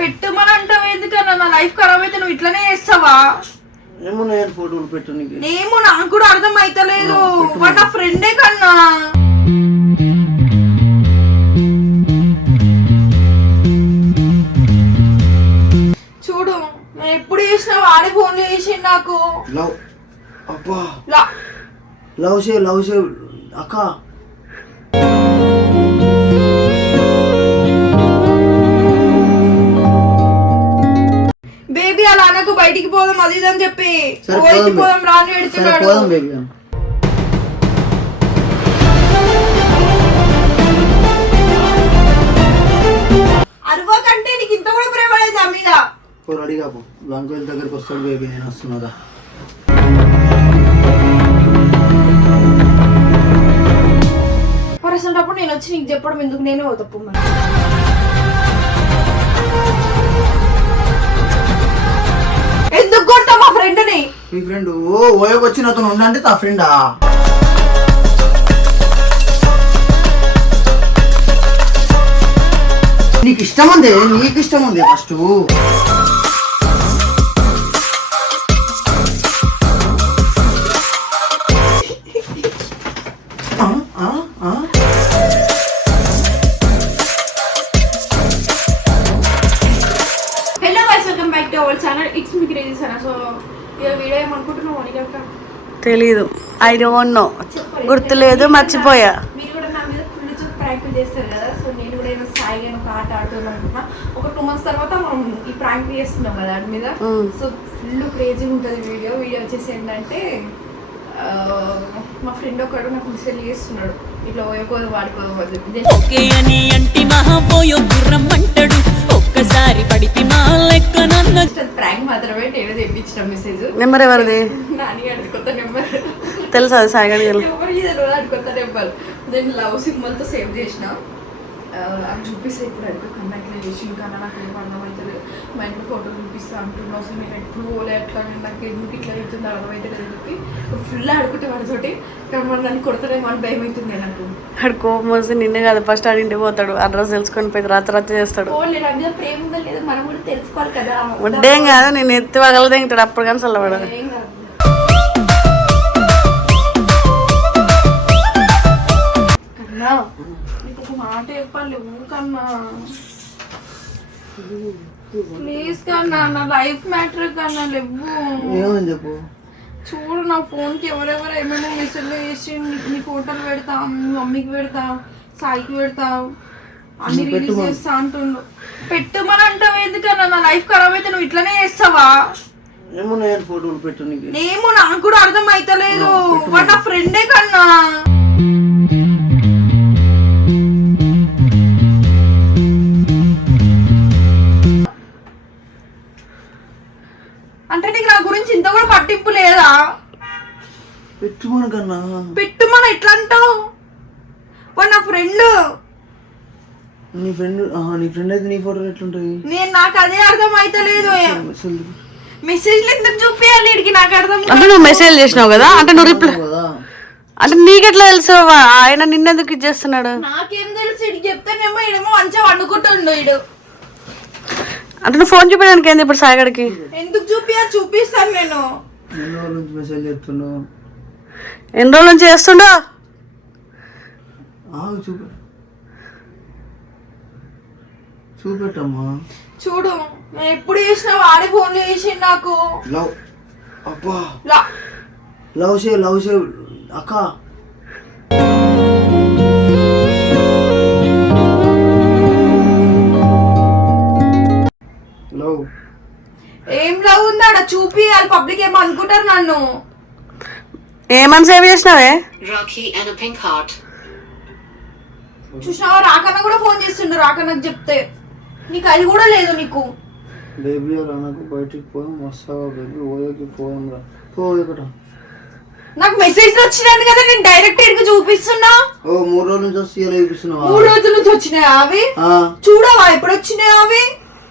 పెట్టమని అంటావు ఎందుకన్నా? నా లైఫ్ ఖరాబ్ అయితే నువ్వు ఇట్లనే చేస్తావా? ఏమున్నాయి ఫోటోలు పెట్టు నీకు. ఏమో నాకు కూడా అర్థం అయితలేదు వాడు నా ఫ్రెండే కన్నా. చూడు నేను ఎప్పుడు చేసినా వాడే ఫోన్ చేసి నాకు. లవ్. అబ్బా. లా. లవ్ చే లవ్ చే అక్క. బయటికి పోదాం అది ఇది అని చెప్పి. పోదాం రాని సరే పెడుతున్నాడు పోదాం బేబీ నీకు ఇంత కూడా ప్రేమ లేదు నా మీద. పో రెడీ కాపు లంకోల్ దగ్గరికి వస్తాడు బేబీ నేను వస్తున్నదా అసలు నేను వచ్చి నీకు చెప్పడం ఎందుకు? నేనే ఓ ఓయోకి వచ్చిన అతను ఉండంటే తా ఫ్రెండా నీకు ఇష్టం ఉంది నీకు ఇష్టం ఉంది first hello guys welcome back to our channel it's me crazy sir so తెలీదు. ఐ డోంట్ నో గుర్తులేదు మర్చిపోయా. మీరు కూడా నా మీద ప్రాంకులు చేస్తారు కదా. సో నేను కూడా ఏదో సాయిగా ఒక ఆట ఆడుతున్నాను అనుకున్నా. ఒక టూ మంత్స్ తర్వాత మనం ఈ ప్రాంక్ చేస్తున్నాం కదా దాని మీద. సో ఫుల్ క్రేజీ ఉంటుంది వీడియో. వీడియో వచ్చేసి ఏంటంటే మా ఫ్రెండ్ ఒకడు నాకు మెసేజ్ చేస్తున్నాడు. ఇట్లా అని అని ఒక్కసారి పడితే ప్రాంక్ మాత్రమే నేను తెప్పించిన మెసేజ్ నెంబర్ ఎవరిది? తెలుసా అది సాయిగడి అది కొత్త నెంబర్. నేను లవ్ సింబల్తో సేవ్ చేసిన. అది చూపిస్తే ఇప్పుడు అడుగు కన్నా ఇట్లా చేసిండు కన్నా నాకు ఏం అర్థమవుతుంది మా ఇంట్లో ఫోటో చూపిస్తా అంటున్నావు అసలు నేను ఎప్పుడు పోలే నేను నాకు ఎందుకు ఇట్లా అవుతుంది అర్థమవుతుంది అని చెప్పి ఫుల్ ఆడుకుంటే వాడితోటి కానీ వాడు నన్ను కొడతాడేమో అని భయం అవుతుంది నాకు. ఆడు కోపం వస్తే నిన్నే కాదు ఫస్ట్ ఆడి ఇంటికి పోతాడు అడ్రస్ తెలుసుకొని పోయి రాత్రి రాత్రి చేస్తాడు. పోలే నా మీద ప్రేమ ఉందా లేదా మనం కూడా తెలుసుకోవాలి కదా. వడ్డేం కాదు నేను ఎత్తి వగలదెంగుతాడు అప్పుడు కానీ చల్లబడదు. ఏం కాదు. కన్నా నీకు ఒక మాట చెప్పాలి ఊకన్నా ప్లీజ్ కన్నా నా లైఫ్ మ్యాటర్ కన్నా లేవు ఏమని చెప్పు? చూడు నా ఫోన్కి ఎవరెవరు ఏమేమో మెసేజ్ చేసి నీ- నీ ఫోటోలు పెడతా మీ మమ్మీకి పెడతా సాయికి పెడతా అన్ని రిలీజ్ చేస్తా అంటుండు. పెట్టమని అంటావు ఎందుకన్నా? నా లైఫ్ ఖరాబ్ అయితే నువ్వు ఇట్లనే చేస్తావా? ఏమున్నాయి ఫోటోలు పెట్టు నీకు. ఏమో నాకు కూడా అర్థం అయితలేదు. వాడు నా ఫ్రెండే కన్నా. పెట్టుమను కన్నా. పెట్టు మన ఎట్లా అంటావు వాడు నా ఫ్రెండ్. నీ ఫ్రెండ్ నీ ఫ్రెండ్ అయితే నీ ఫోటోలు ఎట్లుంటాయి? నేను నాకు అదే అర్థం అయితలేదు మెసేజ్లు ఎందుకు చూపించాలి వీడికి? నాకు అర్థం అంటే నువ్వు మెసేజ్ చేసినావు కదా? అంటే నువ్వు రిప్లై కదా అంటే నీకెట్లా తెలుసు? ఆయన నిన్నెందుకు ఇది చేస్తున్నాడు? నాకేం తెలుసు? ఇడికి చెప్తేనేమో ఇడేమో మంచిగా వండుకుంటుండు ఇడు అంటే నువ్వు ఫోన్ చూపించడానికి ఏంది ఇప్పుడు సాయిగడికి ఎందుకు చూపియా? చూపిస్తాను నేను. మెసేజ్ చేస్తున్నావు. ఎన్ని రోజుల నుంచి చేస్తుండో? చూపె. చూపెట్టమ్మా. చూడు నేను ఎప్పుడు చేసినా వాడే ఫోన్ చేసి నాకు. లవ్ అబ్బా. లా. లవ్ చే లవ్ చే అక్క. లవ్. ఏం లవ్ ఉందాడ? చూపియాలి పబ్లిక్ ఏమో అనుకుంటారు నన్ను? ఏమని సేవ్ చేసినావే? రాఖీ అండ్ పింక్ హార్ట్ చూసినావా? రాకన్న కూడా ఫోన్ చేస్తుండు. రాకన్నకు చెప్తే. నీకు అది కూడా లేదు నీకు. బేబీ నాకు బయటికి పోదాం వస్తావా బేబీ? ఓయోకి పోదాం రా. పో ఇక్కడ. నాకు మెసేజ్ వచ్చినది కదా నేను డైరెక్ట్ ఇడికి చూపిస్తున్నా. ఓ మూడు రోజుల నుంచి వస్తే చూపిస్తున్నావా? మూడు రోజుల నుంచి వచ్చినాయా అవి? చూడవా? ఎప్పుడు వచ్చినాయా అవి?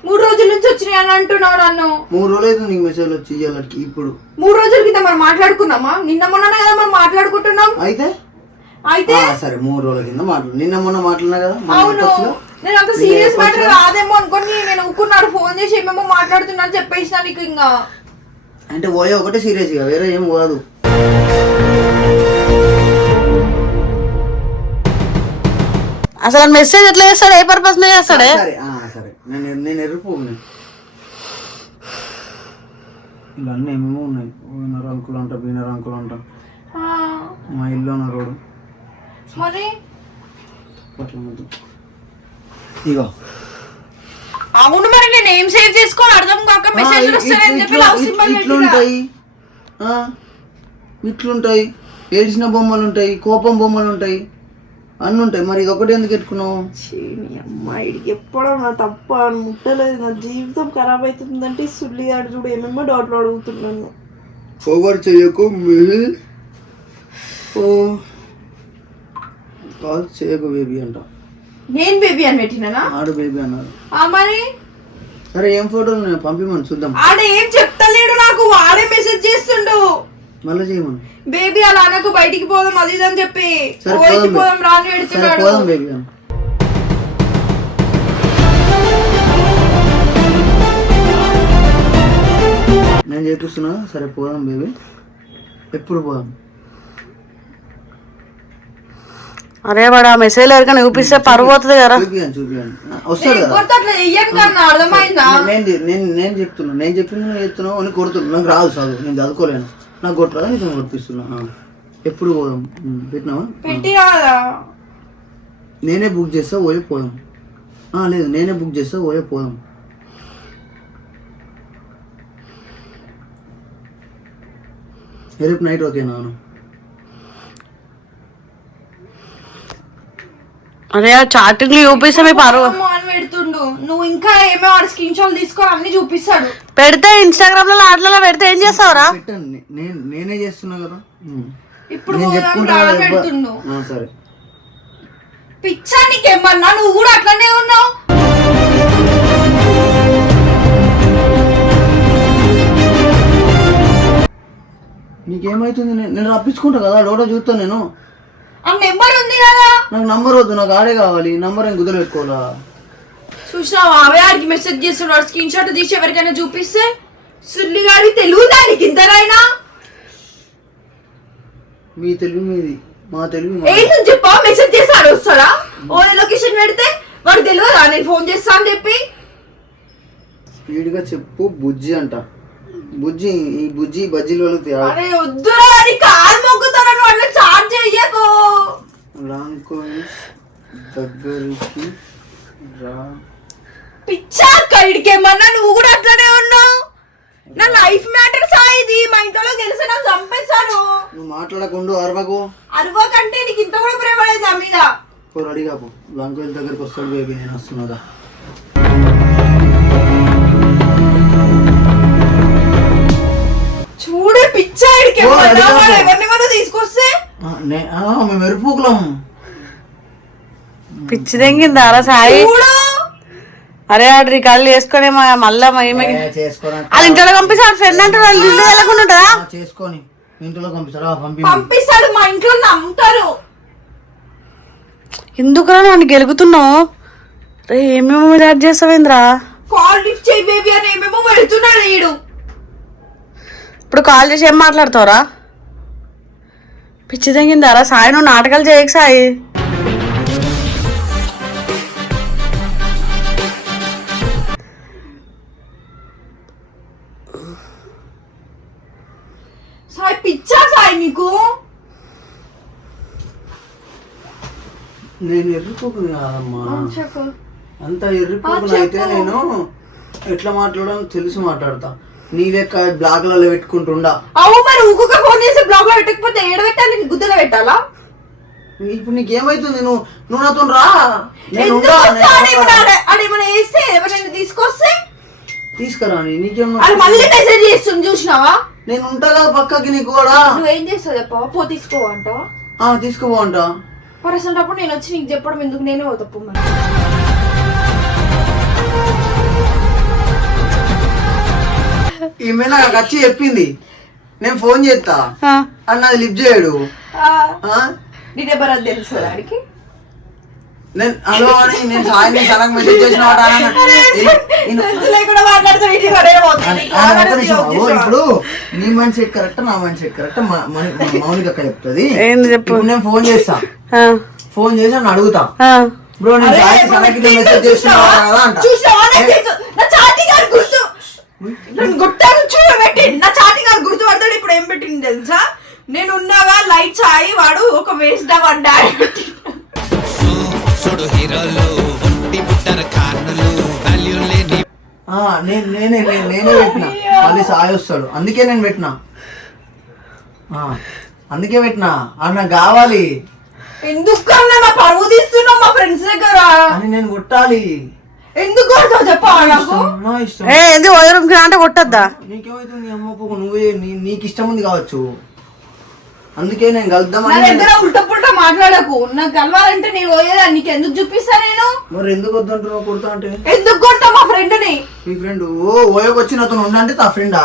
మూడు రోజుల నుంచి వచ్చినాయి అని అంటున్నావు నన్ను మూడు రోజులు నీకు మెసేజ్ వచ్చి ఇయ్యాలకి ఇప్పుడు. మూడు రోజుల క్రితం మనం మాట్లాడుకున్నామా నిన్న మొన్న కదా మనం మాట్లాడుకుంటున్నాం. అయితే? అయితే? సరే మూడు రోజుల కింద మాట్లాడు. నిన్న మొన్న మాట్లాడినా కదా? అవును. నేను అంత సీరియస్ మ్యాటర్ కాదేమో అనుకొని నేను ఊరుకున్నాడు. ఫోన్ చేసి ఏమేమో మాట్లాడుతున్నాను చెప్పేసిన నీకు ఇంకా. అంటే పోయే ఒకటే సీరియస్గా వేరే ఏం కాదు అసలు మెసేజ్ ఎట్లా చేస్తాడు? ఏ పర్పస్ మీద చేస్తాడే? సరే నేను నేను ఎరుపు ఇలా అన్నీ ఏమేమో ఉన్నాయి. ఓనర్ అంకులు అంట బీనర్ అంకులు అంట. మా ఇల్లు అన్న రోడ్ మరి. ఇగో. అవును మరి నేను ఏం సేవ్ చేసుకోవాలి అర్థం కాక ఆ, మెసేజ్ ఇట్- వస్తాయని చెప్పి ఇట్లా- లవ్ ఇట్- సింబల్ ఇట్లుంటాయి ఇట్లుంటాయి. ఏడిచిన బొమ్మలు ఉంటాయి కోపం బొమ్మలు ఉంటాయి అన్నీ ఉంటాయి మరి ఇది ఒకటి ఎందుకు ఎట్టుకున్నావు అమ్మాయికి ఎప్పుడో నా తప్ప ముట్టలేదు. నా జీవితం ఖరాబ్ అవుతుందంటే సుల్లిగాడు చూడు ఏమేమో డౌట్లు అడుగుతున్నాను. ఓవర్ చేయకు మిల్ ఓ. కాల్ చేయకు బేబీ అంట. నేను బేబీ అని పెట్టినానా? ఆడు బేబీ అన్నారు మరి? సరే ఏం ఫోటోలు నేను పంపిమని చూద్దాం. ఆడ ఏం చెప్తలేడు నాకు వాడే మెసేజ్ చేస్తుండు. మళ్ళీ చేయమను. బేబీ అలా అనకు బయటికి పోదాం అది ఇది అని చెప్పి. పోదాం పోదాం రాని సరే పెడుతున్నాడు పోదాం బేబీ నేను చేపిస్తున్నా. సరే పోదాం బేబీ. ఎప్పుడు పోదాం? అరే వాడు ఆ మెసేజ్ ఎవరికైనా చూపిస్తే పరువు పోతుంది కదా. చూపియండి చూపియండి. వస్తాడు కదా? నేను నేను- నేను నేను చెప్తున్నా. నేను చెప్పింది నువ్వు చెప్తున్నావు అని కొడుతున్నా నాకు రాదు చదువు నేను చదువుకోలేను. నాకు కొట్టరా నీకు కొట్టిస్తున్నా. ఎప్పుడు పోదాం? పెట్టినావా? పెట్టి రాదా నేనే బుక్ చేస్తా పోయే పోదాం. ఆ, లేదు నేనే బుక్ చేస్తా పోయే పోదాం. రేపు నైట్ ఓకేనా అవును అరే ఆ చాటింగ్లు చూపిస్తే మీ పరువు. అమ్మో అని పెడుతుండు. నువ్వు ఇంకా ఏమో వాడు స్క్రీన్ షాట్ తీసుకొని అన్ని చూపిస్తాడు. పెడితే ఇన్స్టాగ్రామ్లో ఆటలలో పెడితే ఏం చేస్తావురా? పెట్టండి. నేను నేనే చేస్తున్నా కదా. ఇప్పుడు నేను చెప్పుకుంటా కదా, ఎవ్వ- పెడుతుండు. ఆ, సరే. పిచ్చా నీకేమన్నా? నువ్వు కూడా అట్లనే ఉన్నావు? నీకేమైతుంది? నేను నేను రప్పించుకుంటా కదా లోటో చూస్తాను నేను. ఆ నెంబర్ ఉంది కదా. నాకు నంబర్ వద్దు నాకు ఆడే కావాలి. నంబర్ నేను కుదురు పెట్టుకోవాలా చూసినావా? అవే ఆడికి మెసేజ్ చేస్తున్నాడు. స్క్రీన్ షాట్ తీసి ఎవరికైనా చూపిస్తే? సుల్లిగాడి తెలుగు దానికి ఇంతరైనా మీ తెలుగు మీది మా తెలుగు. ఏంటని చెప్పా మెసేజ్ చేస్తాడు వస్తాడా? ఓ లొకేషన్ పెడితే వాడు తెలియదా? నేను ఫోన్ చేస్తా అని చెప్పి. స్పీడ్గా చెప్పు బుజ్జి అంట. బుజ్జి ఈ బుజ్జి బజ్జీలు వెళుతాయి అరే వద్దురా అని కాలు మొక్కుతాను వాళ్ళ చార్జ్ చెయ్యకు కోయిన్స్ దగ్గరికి రా. పిచ్చా నువ్వు కూడా అట్లనే ఉన్నావు? నా లైఫ్ మ్యాటర్ ఇది. మా ఇంట్లో తెలిసి నాకు చంపేశాను నువ్వు మాట్లాడకుండా అరవకు. అరవా కంటే నీకు ఇంత కూడా ప్రేమ లేదు నా మీద. పో రెడీ కాపు. బ్లాంకోయిల్ దగ్గరికి వస్తాడు బేబీ నేను వస్తున్నదా? చూడే పిచ్చా ఓ, ఎవరిని మనం తీసుకొస్తే? ఆ, నే- ఆ, మేము ఎరుపుకులం పిచ్చి తెంగిందారా సాయి? చూడు. అరే ఆడు రికార్డులు చేసుకొని మా- మళ్ళా మా ఈమె చేసుకోరా వాళ్ళ ఇంట్లో పంపిస్తే ఆడు ఫ్రెండ్ అంటే వాళ్ళు ఇల్లు వెళ్ళకుండా ఉంటుందా చేసుకొని. ఇంట్లో పంపిస్తారా పంపిస్తాడు మా ఇంట్లో నమ్ముతారు. ఎందుకురా నన్ను గెలుగుతున్నావు? రే ఏమేమో యాడ్ చేస్తావేంద్రా? కాల్ లిఫ్ట్ చేయి బేబీ అని ఏమేమో పెడుతున్నాడు వీడు ఇప్పుడు కాల్ చేసి ఏం మాట్లాడతావురా? పిచ్చి తెంగిందారా? సాయి నువ్వు నాటకాలు చేయకు సాయి. నీకు? నేను ఎర్రిపోకుని కాదమ్మా. చెప్పు. అంత ఎర్రిపోకుని అయితే నేను ఎట్లా మాట్లాడాలో తెలిసి మాట్లాడతా. నీ లెక్క బ్లాక్లలో పెట్టుకుంటుండా. అవు మరి ఊకొక ఫోన్ చేసి బ్లాగ్లో పెట్టకపోతే ఏడ పెట్టాలి? నీ గుద్దలో పెట్టాలా? ఇప్పుడు నీకేమైతుంది? నువ్వు నువ్వు నాతో రా. నేను వస్తా? ఎవరైనా తీసుకొస్తే? తీసుకురా నీ నీకేం అది మళ్ళీ మెసేజ్ చేస్తుంది చూసినావా? నేను ఉంటా కదా పక్కకి నీకు కూడా. నువ్వేం చేస్తావు చెప్పవా పో తీసుకోవంటావా ఆ తీసుకోబోంట మరి అసలు నేను వచ్చి నీకు చెప్పడం ఎందుకు? నేనే ఓ తప్పు మరి. ఈమె నాకు వచ్చి చెప్పింది. నేను ఫోన్ చేస్తా. ఆ, అన్నది లిఫ్ట్ చేయడు. ఆ, ఆ? నీ నెంబర్ అది తెలుసు నేను హలో అని నేను సాయం సడన్ మెసేజ్ చేసిన ఇప్పుడు నీ మైండ్ సెట్ కరెక్ట్ నా మైండ్ సెట్ కరెక్ట్ మౌనిక అక్క చెప్తుంది ఇప్పుడు నేను ఫోన్ చేస్తా ఫోన్ చేసి నన్ను అడుగుతా. బ్రో నేను అరే, సాయి సనకి మెసేజ్ చేస్తున్నా కదా అంట చూసావా? నాకు తెలుసు. నా చాటింగ్ గారు గుర్తు నన్ను గుట్టాను చూడబెట్టి నా చాటింగ్ గారు గుర్తు పడతాడు ఇప్పుడు ఏం పెట్టింది తెలుసా నేను ఉన్నాగా లైట్స్ ఆయి వాడు ఒక వేస్ట్ పడ్డా సుడు హీరోలు ఒంటి పుట్టర్ వాల్యూ లేని ఆ, నేను నేనే నేను- నేనే పెట్టిన. మళ్ళీ సాయి వస్తాడు. అందుకే నేను పెట్టిన. ఆ, అందుకే పెట్టిన. అది నాకు కావాలి. ఎందుకు కన్నా నా పరువు తీస్తున్నావు మా ఫ్రెండ్స్ దగ్గర. అని నేను కొట్టాలి. ఎందుకు కొడతావు? చెప్పా నాకు. నా ఇష్టం. ఏ ఏంది అంటే కొట్టద్దా? నీకేమైతుంది నీ అమ్మకు? నువ్వే నీ- నీకు ఇష్టం ఉంది కావచ్చు. అందుకే నేను నా కలుద్దామని దగ్గర ఉల్టా మాట్లాడకు. నాకు కలవాలంటే నేను పోయేదా నీకు ఎందుకు చూపిస్తా నేను? మరి ఎందుకు వద్దంటున్నావు కొడతా అంటే? ఎందుకు కొడతా మా ఫ్రెండ్ని మీ ఫ్రెండ్? ఓ ఓయకు వచ్చిన అతను ఉండంటే తా ఫ్రెండా?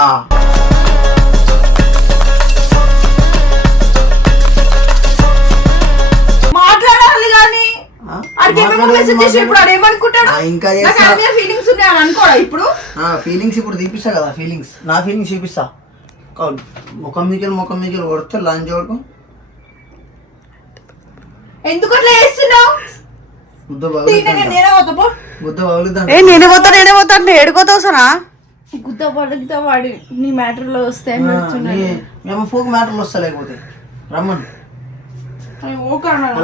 మాట్లాడాలి కానీ. ఇంకా ఫీలింగ్స్ ఉన్నాయి అని అనుకోడా ఇప్పుడు? ఫీలింగ్స్ ఇప్పుడు తీపిస్తా కదా ఫీలింగ్స్ నా ఫీలింగ్స్ చూపిస్తా. ముఖం మీకెళ్ళి ముఖం మీకెళ్ళి కొడితే లంచ్ చూడకు ఎందుకు అట్లా చేస్తున్నావు? నేను పోతా ఏ నేనే పోతా నేనే పోతా అంటే ఏడుకోతావు సనా గుద్ద పడగిత వాడి నీ మ్యాటర్లో వస్తే మేము ఫోక్ మ్యాటర్లు వస్తా లేకపోతే. రమ్మని.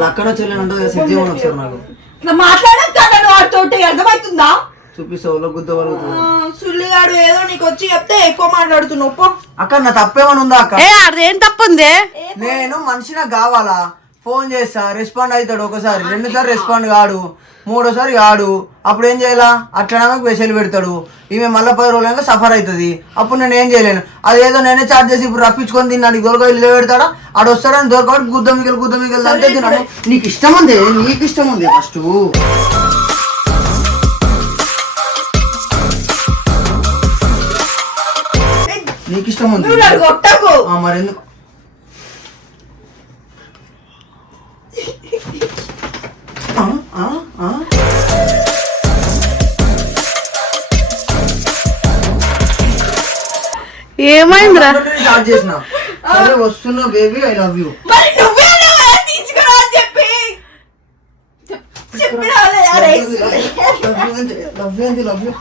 అక్కడ చెల్లెని ఉంటుంది కదా సిద్ధి చేయమని ఒకసారి నాకు? ఇట్లా మాట్లాడక కదా వాడితోటి అర్థమవుతుందా? చూపిస్తా వాళ్ళ గుద్ద వరుగుతుంది ఆ, సుల్లిగాడు ఏదో నీకు వచ్చి చెప్తే ఎక్కువ మాట్లాడుతున్నావు పో. అక్క నా తప్పేమని ఉందా అక్క? ఏ అది తప్పుంది? నేను మనిషి నాకు కావాలా? ఫోన్ చేస్తా రెస్పాండ్ అవుతాడు ఒకసారి. రెండుసారి రెస్పాండ్ కాడు మూడోసారి కాడు. అప్పుడు ఏం చేయాలా? అట్లా మెసేజ్ పెడతాడు. ఈమె మళ్ళీ పది రోజులు సఫర్ అవుతుంది అప్పుడు నేను ఏం చేయలేను. అదేదో నేనే చార్జ్ చేసి ఇప్పుడు రప్పించుకొని తిన్నాడు దొరక ఇల్లు పెడతాడా ఆడు వస్తాడని దొరకబట్టి గుద్ద మిగిలి గుద్ద మిగిలి అంతే తిన్నాడు నీకు ఇష్టం ఉంది నీకు ఇష్టం ఉంది ఫస్ట్ నీకు ఇష్టం ఉంది? నువ్వు నన్ను కొట్టకు ఆ, మరి ఎందుకు ఆ, ఆ, ఆ. ఏమైందిరా? స్టార్ట్ చేసిన. సరే వస్తున్నా బేబీ ఐ లవ్ యూ మరి నువ్వే కదా తీసుకురా అని చెప్పి. చెప్పినా అరే లవ్ యూ అండి లవ్ యూ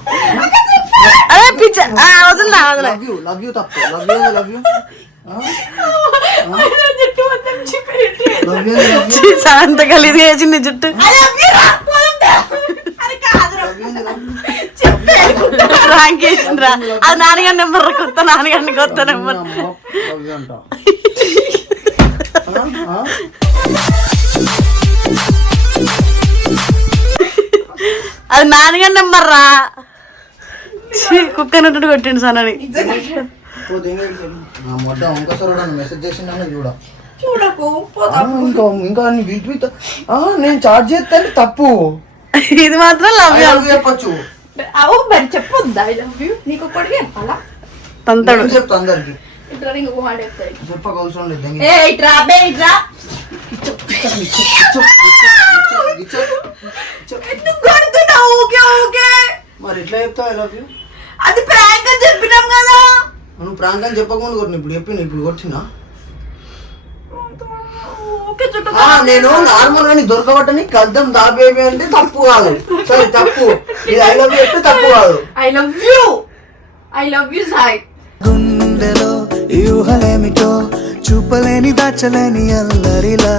అదే పిచ్చ ఆ, వదిలినా వదిలే లవ్ యూ లవ్ యూ తప్పు. లవ్ యూ లవ్ యూ జుట్టు మొత్తం చిప్పినట్టు లవ్ యూ లవ్ యూ ఛీ, అంత గలీజ్గా వేసింది జుట్టు. ర్యాంక్ వేసిందిరా అది నాన్నగారి నెంబర్ కొత్త నాన్నగారిని కొత్త నెంబర్ లవ్ యూ అంట ఆ, ఆ. అది నాన్నగారి నెంబర్ రా ఛీ, కుక్కనట్టు కొట్టిండు సనని పోతే ఏం చేయాలి? నా మొట్ట ఇంకోసారి మెసేజ్ చేసిండని చూడ చూడకు ఇంకా ఇంకా నీ వీటి నేను చార్జ్ చేస్తాను తప్పు. ఇది మాత్రం లవ్ you. చెప్పొచ్చు. అవు మరి చెప్పొద్దా? ఐ లవ్ యూ నీకు ఒక్కడికి చెప్పాలా? తంతాడు. చెప్తా అందరికి. ఇట్లా ఇంకొక మాట చెప్తాయి చెప్పక అవసరం లేదు దెంగి. ఏ ఇట్రా బే ఇట్రా. ఎందుకు కొడుతున్నావు? ఊకే ఊకే. మరి ఎట్లా చెప్తావు ఐ లవ్ యూ అది ప్రాంక్ అని చెప్పినాం కదా. నువ్వు ప్రాంక్ అని చెప్పకముందు కొట్టిన ఇప్పుడు చెప్పిన ఇప్పుడు కొట్టినా? ఆ, నేను నార్మల్గా నీకు దొరకబట్టని కద్దం దాబేబి అంటే తప్పు కాదు. సరే తప్పు. ఇది ఐ లవ్ యూ అంటే తప్పు కాదు. I love you I love you Sai. గుండెలో యూహలేమిటో చూపలేని దాచలేని అల్లరిలా.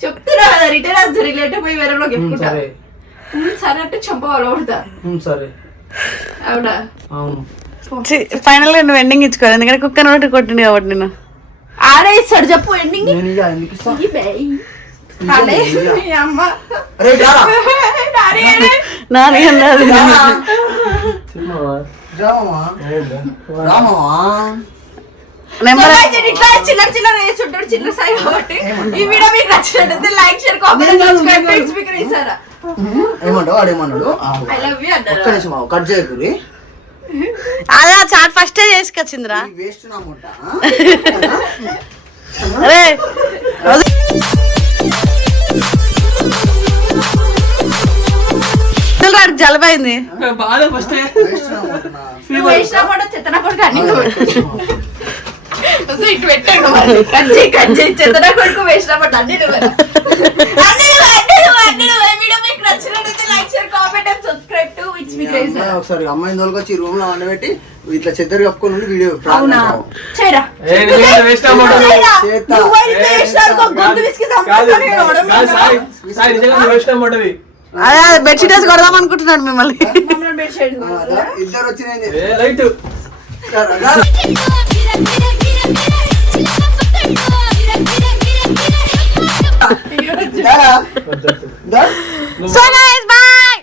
చెప్తున్నా కదా రిటర్న్ అది రిలేటివ్ పోయి వేరే వాళ్ళకి ఉమ్, చెప్పుకుంటా. సరే. ఉమ్, సరే అంటే చంపవాలి కొడతా ఉమ్, సరే. అవునా? అవును. ఫైనల్గా నువ్వు ఎండింగ్ ఇచ్చుకోవాలి. ఎందుకంటే కుక్కను ఒకటి కొట్టిండు కాబట్టి నేను ఆడే ఇస్తాడు చెప్పు ఎండింగ్ నేను ఇక ఎందుకు ఇస్తా? అలే మీ అమ్మ. అరే రారా డాడీ ఏడే? నాన్నగారు Rama Rama number so guys, ఇట్లా చిల్లర చిల్లర వేసి ఉంటాడు చిల్లర సాయి కాబట్టి ఈ వీడియో మీకు నచ్చినట్లయితే like share comment subscribe friends మీకు ఇస్తారా? ఏమంటావు? అదే చాట్ చేసుకొచ్చిందిరా. అరే జలబైంది ఫస్ట్ కొడుకు అన్ని ఇటు పెట్టాడు కొడుకు అన్ని ఒకసారి అమ్మాయిని వచ్చి రూమ్లో వండబెట్టి ఇట్లా చెద్దరు కప్పుకొని వీడియో బెడ్షీట్ వేసి కొడదాం అనుకుంటున్నాను మిమ్మల్ని. ఇద్దరు వచ్చినాయి Shut up. So guys, bye.